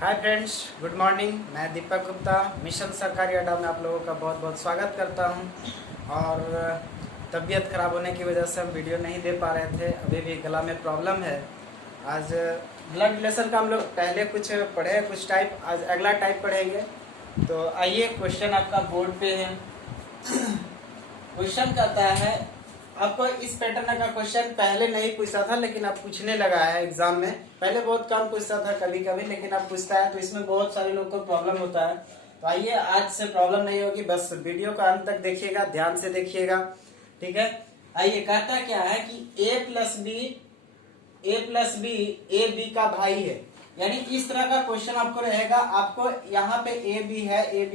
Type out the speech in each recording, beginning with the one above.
Hi friends, good morning. मैं Deepak Gupta mission सरकारी अड्डा में आप लोगों का बहुत बहुत स्वागत करता हूं। और तबीयत ख़राब होने की वजह से हम वीडियो नहीं दे पा रहे थे, अभी भी गला में प्रॉब्लम है। आज ब्लड रिलेशन का हम लोग पहले कुछ पढ़े, कुछ टाइप, आज अगला टाइप पढ़ेंगे। तो आइए, क्वेश्चन आपका बोर्ड पे है। क्वेश्चन कहता है, आपको इस पैटर्न का क्वेश्चन पहले नहीं पूछा था, लेकिन अब पूछने लगा है एग्जाम में। पहले बहुत कम पूछता था कभी कभी, लेकिन अब पूछता है, तो इसमें बहुत सारे लोग को प्रॉब्लम होता है। तो आइए, आज से प्रॉब्लम नहीं होगी, बस वीडियो का अंत तक देखिएगा, ध्यान से देखिएगा, ठीक है। आइए, कहता क्या है कि ए प्लस बी ए बी का भाई है। यानी इस तरह का क्वेश्चन आपको रहेगा। आपको यहाँ पे ए बी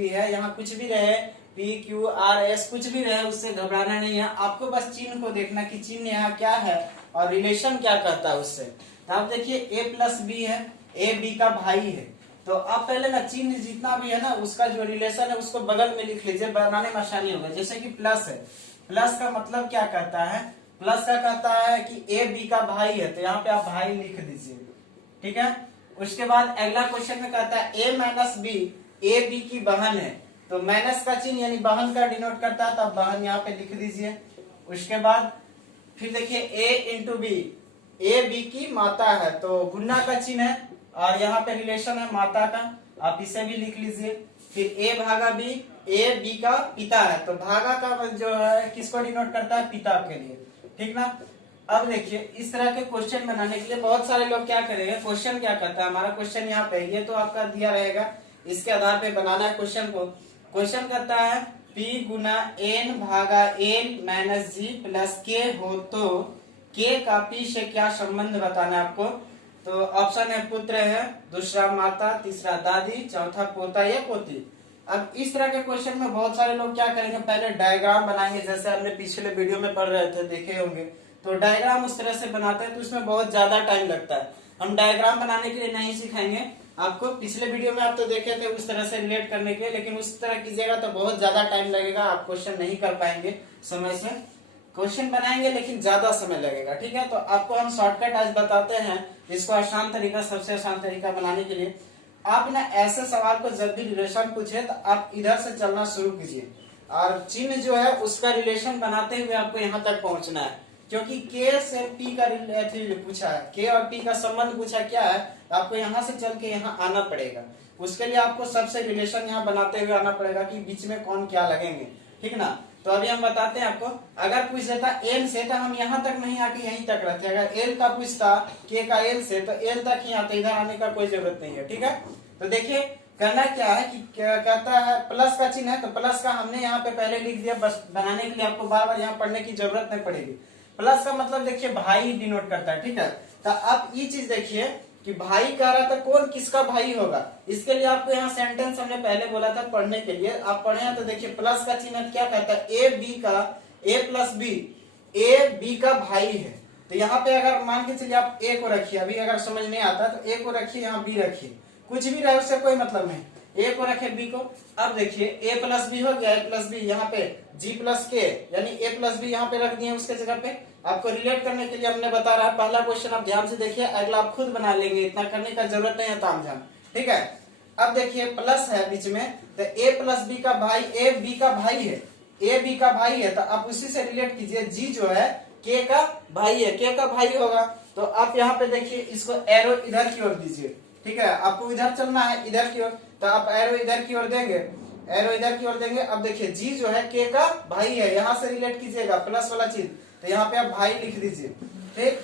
है, यहाँ कुछ भी रहे, पी क्यू आर एस कुछ भी रहे, उससे घबराना नहीं है। आपको बस चिन्ह को देखना कि चिन्ह यहाँ क्या है और रिलेशन क्या कहता है उससे। तो आप देखिए, ए प्लस बी है, ए बी का भाई है। तो आप पहले ना चिन्ह जितना भी है ना, उसका जो रिलेशन है उसको बगल में लिख लीजिए, बनाने में आसानी होगा। जैसे कि प्लस है, प्लस का मतलब क्या कहता है? प्लस का कहता है कि ए बी का भाई है, तो यहाँ पे आप भाई लिख दीजिए, ठीक है। उसके बाद अगला क्वेश्चन में कहता है ए माइनस बी ए बी की बहन है। तो माइनस का चिन्ह यानी बहन का डिनोट करता है, तो आप बहन यहाँ पे लिख दीजिए। उसके बाद फिर देखिए ए इंटू बी, ए बी की माता है, तो गुना का चिन्ह है और यहाँ पे रिलेशन है माता का, आप इसे भी लिख लीजिए। फिर ए भागा बी, ए बी का पिता है, तो भागा का जो है किसको डिनोट करता है? पिता के लिए, ठीक ना। अब देखिए, इस तरह के क्वेश्चन बनाने के लिए बहुत सारे लोग क्या करेंगे, क्वेश्चन क्या करता है, हमारा क्वेश्चन यहाँ पे ये तो आपका दिया रहेगा, इसके आधार पे बनाना है क्वेश्चन को। क्वेश्चन करता है P गुना एन भागा एन माइनस जी प्लस के हो तो के का P से क्या संबंध बताना है आपको। तो ऑप्शन है पुत्र है, दूसरा माता, तीसरा दादी, चौथा पोता या पोती। अब इस तरह के क्वेश्चन में बहुत सारे लोग क्या करेंगे, पहले डायग्राम बनाएंगे, जैसे हमने पिछले वीडियो में पढ़ रहे थे, देखे होंगे। तो डायग्राम उस तरह से बनाते हैं, तो इसमें बहुत ज्यादा टाइम लगता है। हम डायग्राम बनाने के लिए नहीं सिखाएंगे आपको। पिछले वीडियो में आप तो देखे थे उस तरह से रिलेट करने के लिए, लेकिन उस तरह कीजिएगा तो बहुत ज्यादा टाइम लगेगा, आप क्वेश्चन नहीं कर पाएंगे समय से। क्वेश्चन बनाएंगे लेकिन ज्यादा समय लगेगा, ठीक है। तो आपको हम शॉर्टकट आज बताते हैं, इसको आसान तरीका, सबसे आसान तरीका बनाने के लिए। आप ना ऐसे सवाल को जब भी रिलेशन पूछे तो आप इधर से चलना शुरू कीजिए, और चिन्ह जो है उसका रिलेशन बनाते हुए आपको यहाँ तक पहुंचना है। क्योंकि के से पी का पूछा है, के और पी का संबंध पूछा क्या है, तो आपको यहाँ से चल के यहाँ आना पड़ेगा। उसके लिए आपको सबसे रिलेशन यहाँ बनाते हुए आना पड़ेगा कि बीच में कौन क्या लगेंगे, ठीक ना। तो अभी हम बताते हैं आपको। अगर पूछ देता एल से, तो हम यहाँ तक नहीं आके यहीं तक रहते। अगर एल का पूछता के का एल से, तो एल तक ही आते, इधर आने का कोई जरूरत नहीं है, ठीक है। तो देखिए, करना क्या है कि कहता है प्लस का चिन्ह है, तो प्लस का हमने यहाँ पे पहले लिख दिया, बस बनाने के लिए आपको बार बार यहाँ पढ़ने की जरूरत नहीं पड़ेगी। प्लस का मतलब देखिए भाई डिनोट करता है, ठीक है। तो आप ये चीज देखिए कि भाई कह रहा था, कौन किसका भाई होगा। इसके लिए आपको यहाँ सेंटेंस हमने पहले बोला था पढ़ने के लिए, आप पढ़े हैं। तो देखिए, प्लस का चिन्ह क्या कहता है, ए बी का, ए प्लस बी ए बी का भाई है। तो यहाँ पे अगर मान के चलिए आप ए को रखिए, अभी अगर समझ नहीं आता तो ए को रखिए, यहाँ बी रखिए, कुछ भी रहे उससे कोई मतलब नहीं, ए को रखे बी को। अब देखिए, ए प्लस बी हो गया, ए प्लस बी, यहाँ पे जी प्लस के यानी ए प्लस बी यहाँ पे रख दिए उसके जगह पे। आपको रिलेट करने के लिए हमने बता रहा है, पहला क्वेश्चन आप ध्यान से देखिए, अगला आप खुद बना लेंगे, इतना करने का जरूरत नहीं है तामझाम, ठीक है। अब देखिए, प्लस है बीच में, तो ए प्लस बी का भाई, ए बी का भाई है, ए बी का भाई है, तो आप उसी से रिलेट कीजिए। जी जो है के का भाई है, के का भाई होगा, तो आप यहाँ पे देखिए, इसको एरो इधर की ओर दीजिए, ठीक है। आपको इधर चलना है, इधर की ओर, तो आप एरो इधर की ओर देंगे, एरो इधर की ओर देंगे। अब देखिए, जी जो है के का भाई है, यहाँ से रिलेट कीजिएगा प्लस वाला चीज, तो यहाँ पे आप भाई लिख दीजिए, ठीक।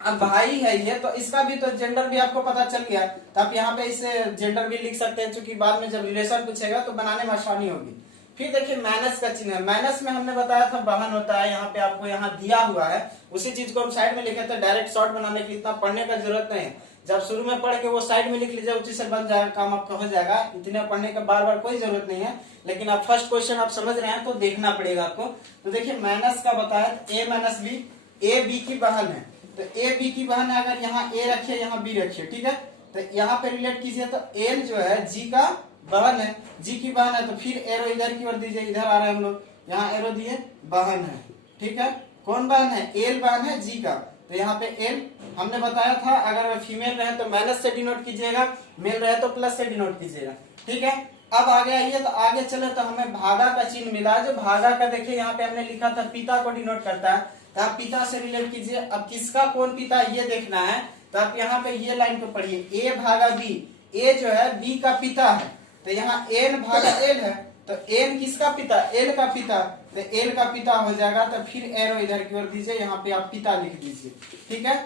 अब भाई है ये, तो इसका भी तो जेंडर भी आपको पता चल गया, तो आप यहाँ पे इसे जेंडर भी लिख सकते हैं, क्योंकि बाद में जब रिलेशन पूछेगा तो बनाने में आसानी होगी। फिर देखिए, माइनस का चिन्ह है। माइनस में हमने बताया था बहन होता है, यहाँ पे आपको यहाँ दिया हुआ है, उसी चीज को हम साइड में लिखे थे, डायरेक्ट शॉर्ट बनाने की इतना पढ़ने का जरूरत नहीं है। जब शुरू में पढ़ के वो साइड में लिख लीजिए, उसी से बन जाएगा, काम आपका हो जाएगा, इतने पढ़ने का बार बार कोई जरूरत नहीं है। लेकिन आप फर्स्ट क्वेश्चन आप समझ रहे हैं तो देखना पड़ेगा आपको। तो देखिए, माइनस का बताया ए माइनस बी, ए बी की बहन है, तो ए बी की बहन है, अगर यहाँ ए रखिए, यहाँ बी रखिए, ठीक है। तो यहाँ पे रिलेट कीजिए, तो एल जो है जी का बहन है, जी की बहन है, तो फिर एरो इधर की ओर दीजिए, इधर आ रहे हैं हम लोग, यहाँ एरो दिए, बहन है, ठीक है। कौन बहन है? एल बहन है जी का, तो यहाँ पे एन हमने बताया था, अगर फीमेल रहे तो माइनस से डिनोट कीजिएगा, मेल रहे तो प्लस से डिनोट कीजिएगा। ठीक है, अब आगे आइए, तो आगे चले तो हमें भागा का चिन्ह मिला। जो भागा का देखिए यहाँ पे हमने लिखा था पिता को डिनोट करता है, तो आप पिता से रिलेट कीजिए। अब किसका कौन पिता ये देखना है, तो आप यहाँ पे ये लाइन को पढ़िए, ए भागा बी। ए जो है बी का पिता है, तो यहाँ एन भागा एल है, तो एन किसका पिता, एल का पिता, तो एल का पिता हो जाएगा। तो फिर एरो इधर की ओर दीजिए, यहाँ पे आप पिता लिख दीजिए। ठीक है,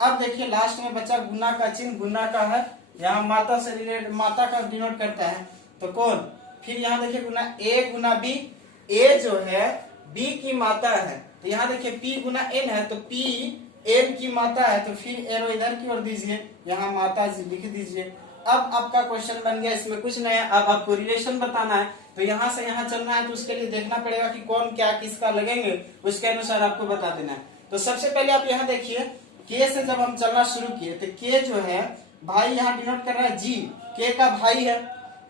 अब देखिए लास्ट में बचा गुना का चिन्ह। गुना का है, यहाँ माता से रिलेट, माता का डिनोट करता है, तो कौन, फिर यहाँ देखिए गुना ए गुना बी। ए जो है बी की माता है, तो यहाँ देखिए पी गुना एन है, तो पी एन की माता है, तो फिर एरो इधर की ओर दीजिए, यहाँ माता जी लिख दीजिए। अब आपका क्वेश्चन बन गया, इसमें कुछ नहीं है। अब आपको रिलेशन बताना है, तो यहाँ से यहाँ चलना है, तो उसके लिए देखना पड़ेगा कि कौन क्या किसका लगेंगे, उसके अनुसार आपको बता देना है। तो सबसे पहले आप यहाँ देखिए, के से जब हम चलना शुरू किए, तो के जो है भाई यहाँ डिनोट कर रहा है जी, के का भाई है,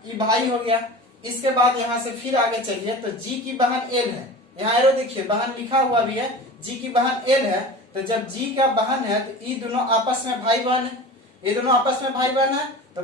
ये भाई हो गया। इसके बाद यहाँ से फिर आगे चलिए, तो जी की बहन एल है, यहाँ एरो देखिए बहन लिखा हुआ भी है, जी की बहन एल है, तो जब जी का बहन है तो ये दोनों आपस में भाई बहन है, ये दोनों आपस में भाई बहन है, तो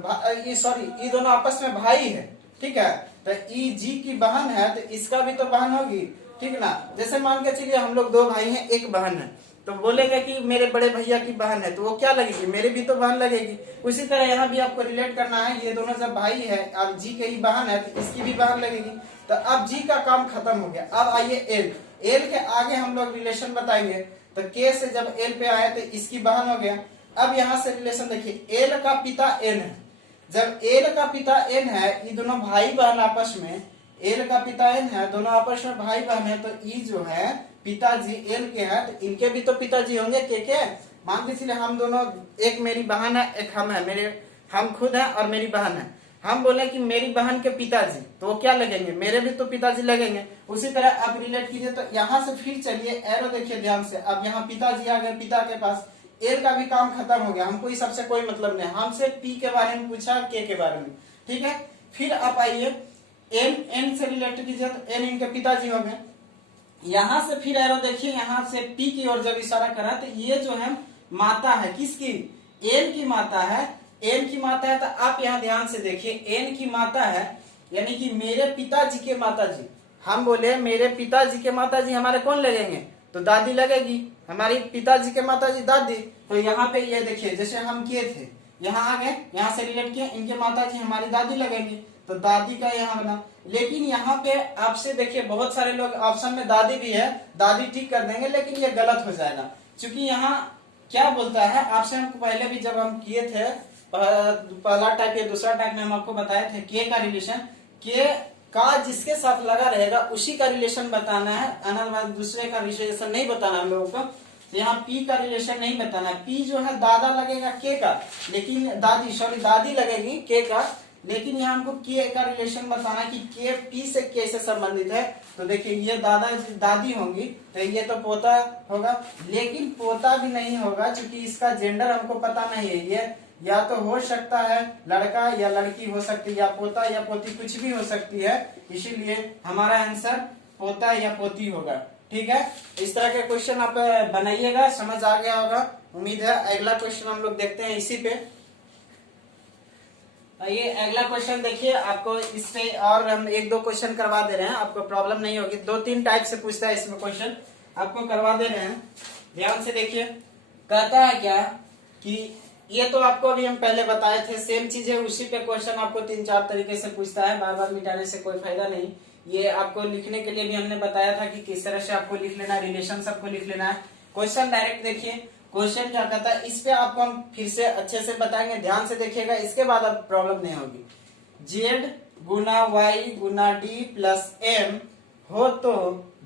ये दोनों आपस में भाई है। ठीक है, तो ई जी की बहन है, तो इसका भी तो बहन होगी। ठीक ना, जैसे मान के चलिए हम लोग दो भाई हैं, एक बहन है, तो बोलेंगे कि मेरे बड़े भैया की बहन है, तो वो क्या लगेगी, मेरे भी तो बहन लगेगी। उसी तरह यहाँ भी आपको रिलेट करना है, ये दोनों जब भाई है और जी की बहन है, तो इसकी भी बहन लगेगी। तो अब जी का काम खत्म हो गया। अब आइए एल, एल के आगे हम लोग रिलेशन बताएंगे। तो के से जब एल पे आए तो इसकी बहन हो गया। अब यहाँ से रिलेशन देखिए, एल का पिता एन है, जब एल का पिता एन है, ये दोनों भाई बहन आपस में, एल का पिता एन है, दोनों आपस में भाई बहन है, तो ई जो है पिताजी एल के हैं, तो इनके भी तो पिताजी होंगे के। मान के चलिए हम दोनों, एक मेरी बहन है, एक हम है, हम खुद हैं और मेरी बहन है। हम बोले कि मेरी बहन के पिताजी, तो वो क्या लगेंगे, मेरे भी तो पिताजी लगेंगे। उसी तरह अब रिलेट कीजिए, तो यहाँ से फिर चलिए, एरो देखिए ध्यान से, अब यहाँ पिताजी आ गए, पिता के पास एल का भी काम खत्म हो गया, हमको इस सबसे कोई मतलब नहीं, हमसे पी के बारे में पूछा, के बारे में। ठीक है, फिर आप आइए एन, एन से रिलेट कीजिए, तो एन इनके पिताजी हो गए। यहाँ से फिर एरो देखिए, यहाँ से पी की ओर जब इशारा करा, तो ये जो है माता है, किसकी, एन की माता है, एन की माता है। तो आप यहाँ ध्यान से देखिए, एन की माता है, यानी कि मेरे पिताजी के माताजी। हम बोले मेरे पिताजी के माताजी हमारे कौन लगेंगे, तो दादी लगेगी, हमारी पिताजी के माताजी दादी। तो यहाँ पे ये देखिए, जैसे हम किए थे, यहाँ आ गए, यहाँ से रिलेट किए, इनके माताजी हमारी दादी लगेंगी, तो दादी का यहाँ बना। लेकिन यहाँ पे आपसे देखिए, बहुत सारे लोग ऑप्शन में दादी भी है, दादी ठीक कर देंगे, लेकिन ये गलत हो जाएगा, क्योंकि यहाँ क्या बोलता है, आपसे हमको पहले भी जब हम किए थे, पहला टाइप या दूसरा टाइप में हम आपको बताए थे, के का रिलेशन, के का जिसके साथ लगा रहेगा उसी का रिलेशन बताना है, अनदरवाइज दूसरे का रिलेशन नहीं बताना हम लोगों को। यहाँ पी का रिलेशन नहीं बताना है। पी जो है दादा लगेगा के का, लेकिन दादी लगेगी के का, लेकिन यहाँ हमको के का रिलेशन बताना कि के पी से के से संबंधित है। तो देखिए ये दादी होंगी, तो ये तो पोता होगा, लेकिन पोता भी नहीं होगा, क्योंकि इसका जेंडर हमको पता नहीं है। ये या तो हो सकता है लड़का या लड़की हो सकती है, या पोता या पोती कुछ भी हो सकती है, इसीलिए हमारा आंसर पोता या पोती होगा। ठीक है, इस तरह के क्वेश्चन आप बनाइएगा, समझ आ गया होगा उम्मीद है। अगला क्वेश्चन हम लोग देखते हैं इसी पे। ये अगला क्वेश्चन देखिए, आपको इससे और हम एक दो क्वेश्चन करवा दे रहे हैं, आपको प्रॉब्लम नहीं होगी। 2-3 टाइप से पूछता है इसमें क्वेश्चन, आपको करवा दे रहे हैं, ध्यान से देखिए। कहता है क्या कि ये तो आपको अभी हम पहले बताए थे, सेम चीज है, उसी पे क्वेश्चन आपको 3-4 तरीके से पूछता है, बार बार मिटाने से कोई फायदा नहीं। ये आपको लिखने के लिए भी हमने बताया था कि किस तरह से आपको लिख लेना है, रिलेशन सबको लिख लेना है। क्वेश्चन डायरेक्ट देखिए, क्वेश्चन क्या कहता है, इस पे आपको हम फिर से अच्छे से बताएंगे, ध्यान से देखिएगा, इसके बाद अब प्रॉब्लम नहीं होगी। जेड गुना वाई गुना डी प्लस एम हो तो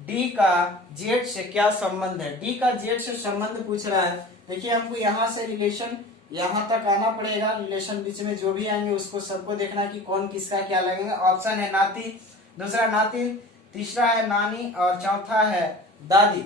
डी का जेड से क्या संबंध है। डी का जेड से संबंध पूछ रहा है। देखिए हमको यहाँ से रिलेशन यहाँ तक आना पड़ेगा, रिलेशन बीच में जो भी आएंगे उसको सबको देखना कि कौन किसका क्या लगेगा। ऑप्शन है नाती, दूसरा नाती, तीसरा है नानी और चौथा है दादी।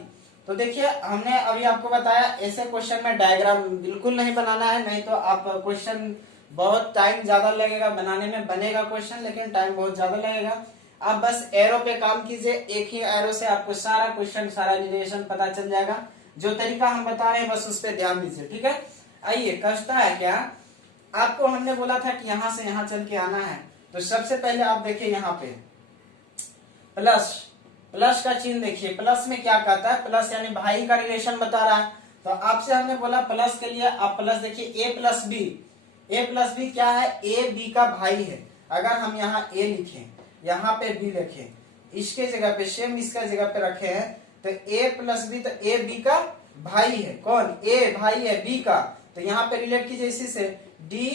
तो देखिए हमने अभी आपको बताया, ऐसे क्वेश्चन में डायग्राम बिल्कुल नहीं बनाना है, नहीं तो आप क्वेश्चन बहुत टाइम ज्यादा लगेगा बनाने में। बनेगा क्वेश्चन लेकिन टाइम बहुत ज्यादा लगेगा। आप बस एरो पे काम कीजिए, एक ही एरो से आपको सारा क्वेश्चन सारा रिलेशन पता चल जाएगा। जो तरीका हम बता रहे हैं बस उस पर ध्यान दीजिए, ठीक है। आइए, कष्टा है क्या, आपको हमने बोला था कि यहां से यहां चल के आना है, तो सबसे पहले आप देखिए यहाँ पे प्लस, प्लस का चिन्ह देखिए, प्लस में क्या कहता है, प्लस यानी भाई का रिलेशन बता रहा है। तो आपसे हमने बोला प्लस के लिए आप प्लस देखिए, ए प्लस बी, ए प्लस बी क्या है, ए बी का भाई है। अगर हम यहाँ ए लिखें, यहाँ पे बी लिखें, इसके जगह पे सेम इसका जगह पे रखे हैं, तो ए प्लस बी, तो ए बी का भाई है। कौन, ए भाई है बी का, तो यहाँ पे रिलेट कीजिए इसी से, डी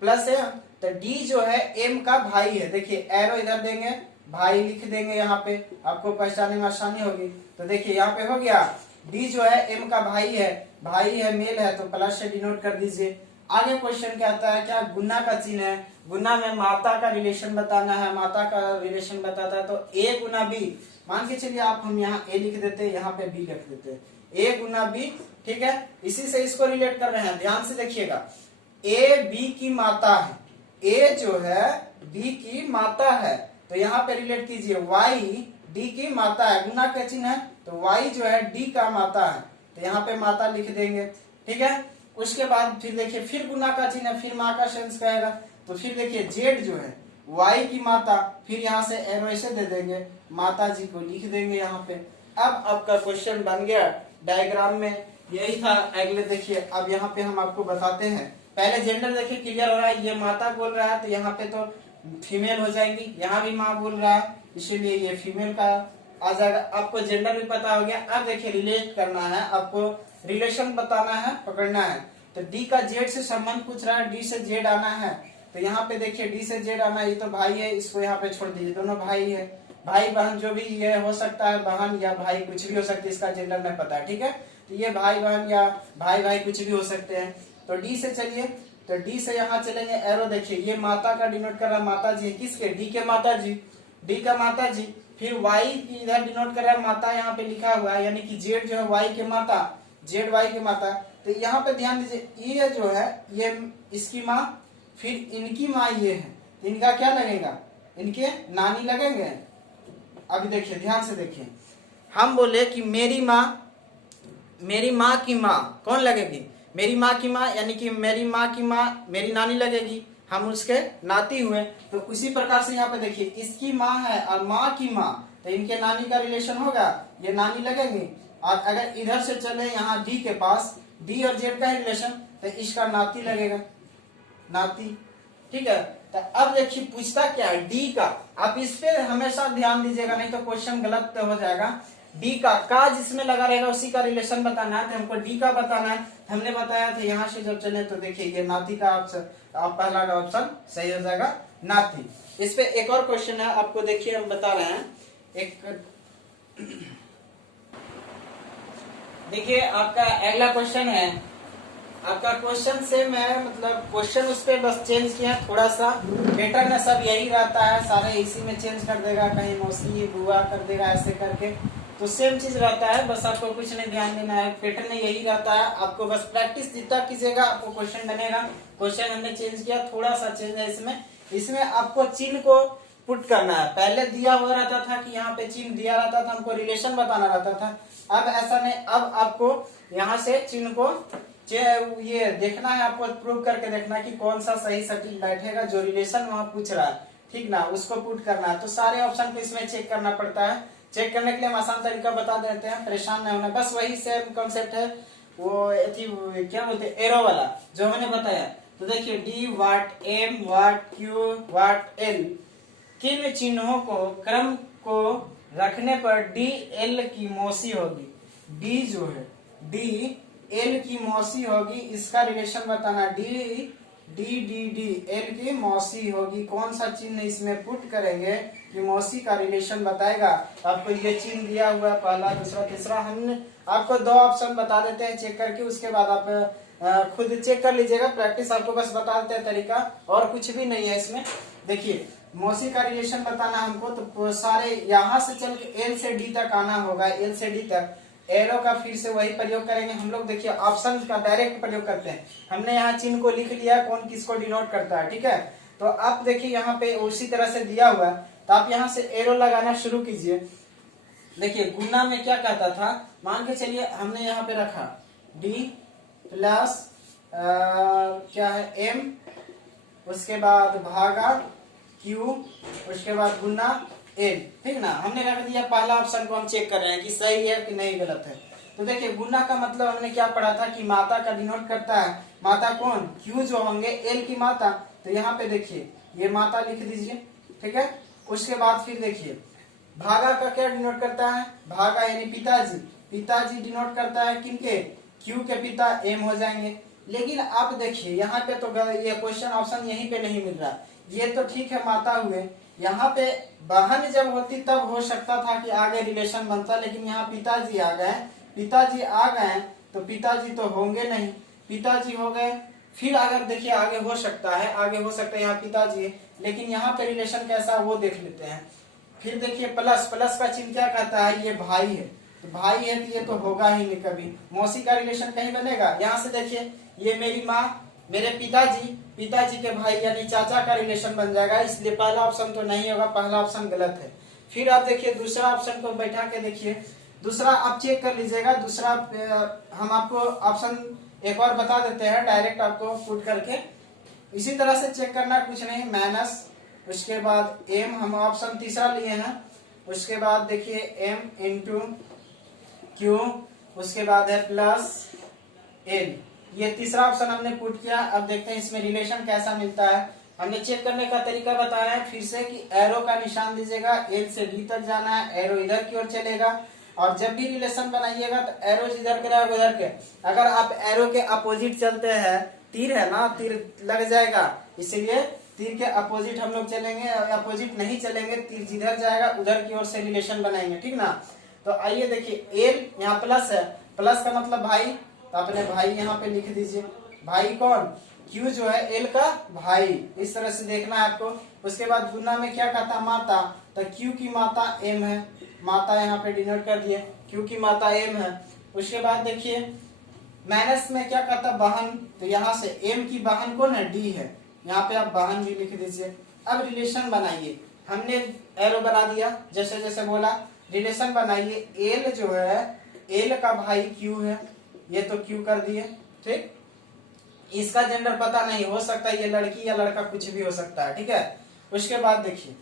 प्लस एम, तो डी जो है एम का भाई है। देखिए एरो इधर देंगे, भाई लिख देंगे यहाँ पे, आपको पहचानने में आसानी होगी। तो देखिए यहाँ पे हो गया, डी जो है एम का भाई है मेल है, तो प्लस से डिनोट कर दीजिए। आगे क्वेश्चन क्या आता है, क्या गुना का चिन्ह है, गुना में माता का रिलेशन बताना है, माता का रिलेशन बताता है, तो ए गुना बी, मान के चलिए आप हम यहाँ ए लिख देते हैं, यहाँ पे बी लिख देते हैं, ए गुना बी, ठीक है। इसी से इसको रिलेट कर रहे हैं, ध्यान से देखिएगा, ए बी की माता है, ए जो है बी की माता है, तो यहाँ पे रिलेट कीजिए, वाई डी की माता है, गुना का चिन्ह है, तो वाई जो है डी का माता है, तो यहाँ पे माता लिख देंगे, ठीक है। उसके बाद फिर देखिए, फिर गुना का चिन्ह है, फिर माँ का सेंस कहेगा, तो फिर देखिए जेड जो है वाई की माता, फिर यहाँ से एरो ऐसे दे देंगे, माता जी को लिख देंगे यहाँ पे। अब आपका क्वेश्चन बन गया, डायग्राम में यही था। अगले देखिए, अब यहाँ पे हम आपको बताते हैं, पहले जेंडर देखिए क्लियर हो रहा है, ये माता बोल रहा है तो यहाँ पे तो फीमेल हो जाएंगी, यहाँ भी माँ बोल रहा है इसीलिए ये फीमेल का आ जाएगा। आपको जेंडर भी पता हो गया। अब देखिए रिलेट करना है आपको, रिलेशन बताना है, पकड़ना है। तो डी का जेड से संबंध पूछ रहा है, डी से जेड आना है, तो यहाँ पे देखिए डी से जेड आना, ये तो भाई है, इसको यहाँ पे छोड़ दीजिए, दोनों भाई है, भाई बहन जो भी ये हो सकता है, बहन या भाई कुछ भी हो सकती है, इसका जेंडर नहीं पता है, ठीक है। तो ये भाई बहन या भाई भाई कुछ भी हो सकते हैं। तो डी से चलिए, तो डी से यहाँ चलेंगे, एरो देखिए ये माता का डिनोट कर रहा है, माता जी किसके, डी के माता जी, डी का माता जी। फिर वाई इधर डिनोट कर रहा है, माता यहाँ पे लिखा हुआ है, यानी कि जेड जो है वाई के माता, जेड वाई के माता। तो यहाँ पे ध्यान दीजिए, ये जो है ये इसकी माँ, फिर इनकी माँ ये है, तो इनका क्या लगेगा, इनके नानी लगेंगे। अभी देखिए ध्यान से देखिए, हम बोले कि मेरी माँ, मेरी माँ की माँ कौन लगेगी, मेरी माँ की माँ, यानी कि मेरी माँ की माँ मेरी नानी लगेगी, हम उसके नाती हुए। तो उसी प्रकार से यहाँ पे देखिए, इसकी माँ है और माँ की माँ, तो इनके नानी का रिलेशन होगा, ये नानी लगेंगी। और अगर इधर से चले यहाँ डी के पास, डी और जेड का रिलेशन, तो इसका नाती लगेगा, नाती, ठीक है। तो अब देखिए पूछता क्या है, डी का, आप इस पे हमेशा ध्यान दीजिएगा, नहीं तो क्वेश्चन गलत हो जाएगा। डी का जिसमें लगा रहेगा उसी का रिलेशन बताना है, तो हमको डी का बताना है। हमने बताया था यहाँ से जब चले तो देखिए ये नाती का ऑप्शन, आप पहला ऑप्शन सही हो जाएगा, नाती। इस पे एक और क्वेश्चन है, आपको देखिए हम बता रहे हैं। एक देखिए आपका अगला क्वेश्चन है, आपका क्वेश्चन से मैं मतलब क्वेश्चन उस पे बस चेंज किया थोड़ा सा, पैटर्न सब यही रहता है, सारे इसी में चेंज कर देगा, कहीं मौसी बुआ कर देगा ऐसे करके, तो सेम चीज रहता है, बस आपको कुछ नहीं ध्यान देना है, पैटर्न यही रहता है। आपको बस प्रैक्टिस जितना कीजिएगा आपको क्वेश्चन बनेगा। क्वेश्चन हमने चेंज किया, थोड़ा सा चेंज है इसमें आपको चिन्ह को पुट करना है। पहले दिया हुआ रहता था कि यहाँ पे चिन्ह दिया रहता था, हमको रिलेशन बताना रहता था। अब ऐसा नहीं, अब आपको यहाँ से चिन्ह को ये देखना है, आपको प्रूव करके देखना है कि कौन सा सही सटीक बैठेगा, जो रिलेशन वहां पूछ रहा है, ठीक ना, उसको पुट करना है। तो सारे ऑप्शन को इसमें चेक करना पड़ता है। चेक करने के लिए हम आसान तरीका बता देते हैं, परेशान नहीं होना, बस वही सेम कॉन्सेप्ट है, वो क्या बोलते हैं, एरो वाला जो मैंने बताया। तो देखिए D what M what Q what L, किन चिन्हों को क्रम को रखने पर डी एल की मौसी होगी, डी जो है डी एल की मौसी होगी, इसका रिलेशन बताना, D D D D L की मौसी होगी। कौन सा चिन्ह इसमें पुट करेंगे कि मौसी का रिलेशन बताएगा। आपको ये चिन्ह दिया हुआ है, पहला दूसरा तीसरा, हमने आपको दो ऑप्शन बता देते हैं चेक करके, उसके बाद आप खुद चेक कर लीजिएगा। प्रैक्टिस आपको बस बता देते हैं तरीका, और कुछ भी नहीं है इसमें। देखिए मौसी का रिलेशन बताना हमको, तो सारे यहाँ से चल के एल से डी तक आना होगा, एल से डी तक एरो का फिर से वही प्रयोग करेंगे हम लोग। देखिए ऑप्शन का डायरेक्ट प्रयोग करते हैं, हमने यहाँ चिन्ह को लिख लिया कौन किसको डिनोट करता है, ठीक है। तो आप देखिए यहाँ पे उसी तरह से दिया हुआ है, तो आप यहाँ से एरो लगाना शुरू कीजिए। देखिए गुना में क्या कहता था, मान के चलिए हमने यहाँ पे रखा d प्लस क्या है m, उसके बाद भागा q, उसके बाद गुना n, ठीक ना। हमने रख दिया पहला ऑप्शन को हम चेक कर रहे हैं कि सही है कि नहीं गलत है। तो देखिए गुना का मतलब हमने क्या पढ़ा था कि माता का डिनोट करता है, माता कौन, q जो होंगे l की माता। तो यहाँ पे देखिए ये माता लिख दीजिए, ठीक है। उसके बाद फिर देखिए भागा का क्या डिनोट करता है, भागा यानी पिताजी, पिताजी डिनोट करता है किनके, q के पिता m हो जाएंगे। लेकिन अब देखिए यहाँ पे तो ये क्वेश्चन ऑप्शन यहीं पे नहीं मिल रहा। ये तो ठीक है माता हुए, यहाँ पे बहन जब होती तब हो सकता था कि आगे रिलेशन बनता, लेकिन यहाँ पिताजी आ गए, पिताजी आ गए तो पिताजी तो होंगे नहीं, पिताजी हो गए। फिर अगर देखिए आगे हो सकता है, आगे हो सकता है यहाँ पिताजी, लेकिन यहाँ पे रिलेशन कैसा वो देख लेते हैं। फिर देखिए प्लस, प्लस का चिन्ह क्या कहता है, ये भाई है, तो भाई है तो ये तो होगा ही नहीं कभी, मौसी का रिलेशन कहीं बनेगा। यहाँ से देखिए ये मेरी माँ, मेरे पिताजी, पिताजी के भाई यानी चाचा का रिलेशन बन जाएगा, इसलिए पहला ऑप्शन तो नहीं होगा, पहला ऑप्शन गलत है। फिर आप देखिए दूसरा ऑप्शन को बैठा के देखिए, दूसरा आप चेक कर लीजिएगा। दूसरा हम आपको ऑप्शन एक और बता देते हैं डायरेक्ट आपको पुट करके, इसी तरह से चेक करना, कुछ नहीं, माइनस, उसके बाद m, हम ऑप्शन तीसरा लिए हैं, उसके बाद देखिए m इंटू q, उसके बाद है प्लस n, ये तीसरा ऑप्शन हमने पुट किया। अब देखते हैं इसमें रिलेशन कैसा मिलता है। हमने चेक करने का तरीका बताया है फिर से कि एरो का निशान दीजिएगा, l से d तक जाना है, एरो इधर की ओर चलेगा, और जब भी रिलेशन बनाइएगा तो एरो इधर के रहेगा उधर के। अगर आप एरो के अपोजिट चलते हैं, तीर है ना, तीर लग जाएगा, इसलिए तीर के अपोजिट हम लोग चलेंगे, अपोजिट नहीं चलेंगे, तीर जिधर जाएगा उधर की ओर से रिलेशन बनाएंगे, ठीक ना। तो आइए देखिए एल यहाँ प्लस है, प्लस का मतलब भाई, तो अपने भाई यहाँ पे लिख दीजिए, भाई कौन, क्यू जो है एल का भाई, इस तरह से देखना है आपको। उसके बाद गुना में क्या कहता माता, तो क्यू की माता एम है, माता यहाँ पे डिनोट कर दिए, क्यू की माता एम है। उसके बाद देखिए माइनस में क्या कहता बहन, तो यहाँ से एम की बहन कौन है, डी है, यहाँ पे आप बहन भी लिख दीजिए। अब रिलेशन बनाइए, हमने एरो बना दिया जैसे जैसे बोला, रिलेशन बनाइए। एल जो है, एल का भाई क्यू है, ये तो क्यू कर दिए, ठीक। इसका जेंडर पता नहीं, हो सकता है ये लड़की या लड़का कुछ भी हो सकता है, ठीक है। उसके बाद देखिए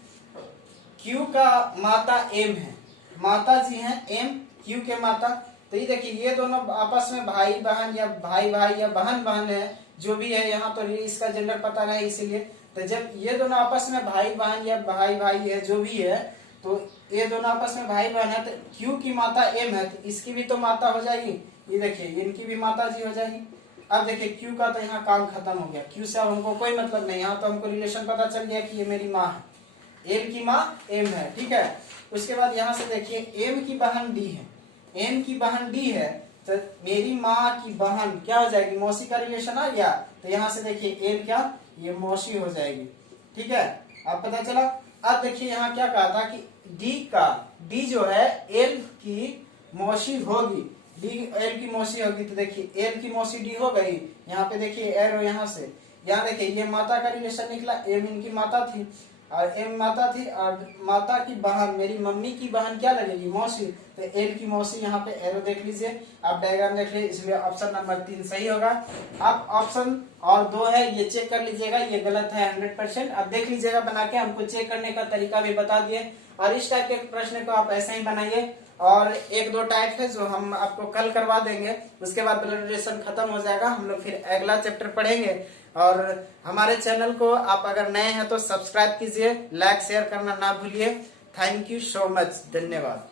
क्यू का माता एम है, माता जी हैं एम, क्यू के माता, तो ये देखिए ये दोनों आपस में भाई बहन या भाई भाई या बहन बहन है, जो भी है, यहाँ तो इसका जेंडर पता नहीं, इसीलिए तो जब ये दोनों आपस में भाई बहन या भाई भाई है जो भी है, तो ये दोनों आपस में भाई बहन है, तो क्यू की माता एम है, तो इसकी भी तो माता हो जाएगी, ये देखिए इनकी भी माता जी हो जाएगी। अब देखिए क्यू का तो यहाँ काम खत्म हो गया, क्यू से अब हमको कोई मतलब नहीं, यहाँ तो हमको रिलेशन पता चल गया कि ये मेरी माँ है, एम की माँ एम है, ठीक है। उसके बाद यहाँ से देखिए एम की बहन डी है, एम की बहन डी है, तो मेरी माँ की बहन क्या हो जाएगी, मौसी का रिलेशन आ गया, तो यहाँ से देखिए एल क्या, ये मौसी हो जाएगी, ठीक है। अब पता चला। अब देखिए यहाँ क्या कहा था कि डी जो है एल की मौसी होगी, डी एल की मौसी होगी, तो देखिए एल की मौसी डी हो गई। यहाँ पे देखिए एरो यहाँ से, यहाँ देखिए ये माता का रिलेशन निकला, एम इनकी माता थी और एम माता थी, और माता की बहन मेरी मम्मी की बहन क्या लगेगी, मौसी, तो एल की मौसी, यहाँ पे एरो देख लीजिए, आप डायग्राम देख लीजिए, इसलिए ऑप्शन नंबर 3 सही होगा। अब ऑप्शन और 2 है, ये चेक कर लीजिएगा, ये गलत है 100%। अब देख लीजिएगा बना के, हमको चेक करने का तरीका भी बता दिए, और इस टाइप के प्रश्न को आप ऐसे ही बनाइए। और 1-2 टाइप है जो हम आपको कल करवा देंगे, उसके बाद ब्लड रिलेशन खत्म हो जाएगा, हम लोग फिर अगला चैप्टर पढ़ेंगे। और हमारे चैनल को आप अगर नए हैं तो सब्सक्राइब कीजिए, लाइक शेयर करना ना भूलिए। थैंक यू सो मच, धन्यवाद।